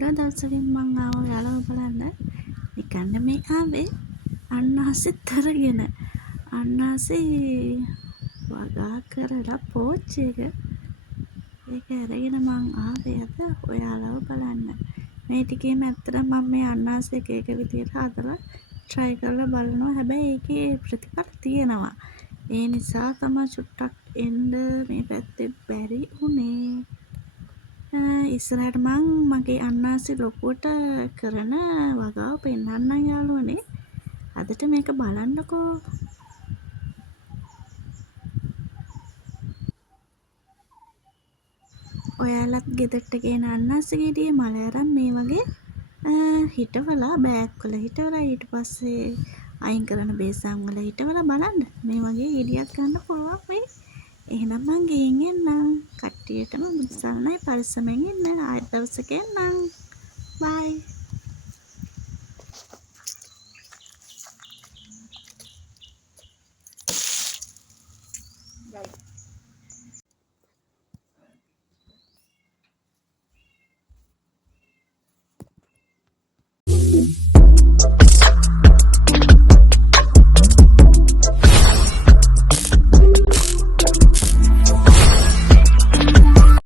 ගොඩක් දවසකින් මං ආවා ඔයාලව බලන්න. නිකන් නෙමෙයි ආවේ. අන්නාසෙත් අරගෙන. අන්නාසි වගා කරලා පෝච්චි එක. ඒක අරගෙන මං ආවේ අද ඔයාලව බලන්න. මේ ටිකේම ඇත්තටම මම මේ අන්නාසි එක එක විදියට හදලා try කරලා බලනවා. හැබැයි ඒකේ ප්‍රතිඵල තියෙනවා. ඒ නිසා තමයි චුට්ටක් එන්න මේ පැත්තේ බැරි වුණේ. ඉස්සරහට මං මගේ අන්නාසි ලොකුවට කරන වගාව පෙන්නන්නම් යාළුවනේ. අදට මේක බලන්නකෝ. ඔයාලත් ගෙදරට ගේන අන්නාසි ගෙඩිය මල අරන් මේ වගේ හිටවලා බෑග් වල හිටවලා ඊට පස්සේ අයින් කරන බේසන් වල හිටවලා බලන්න. මේ වගේ ගෙඩියක් ගන්න පුළුවන් වෙයි. එහෙනම් මං ගෙයින් එන්නම්. කට්ටියටම මුසල්නයි පරිස්සමෙන් ඉන්න. ආයෙත් දවසක එන්නම්. බයි.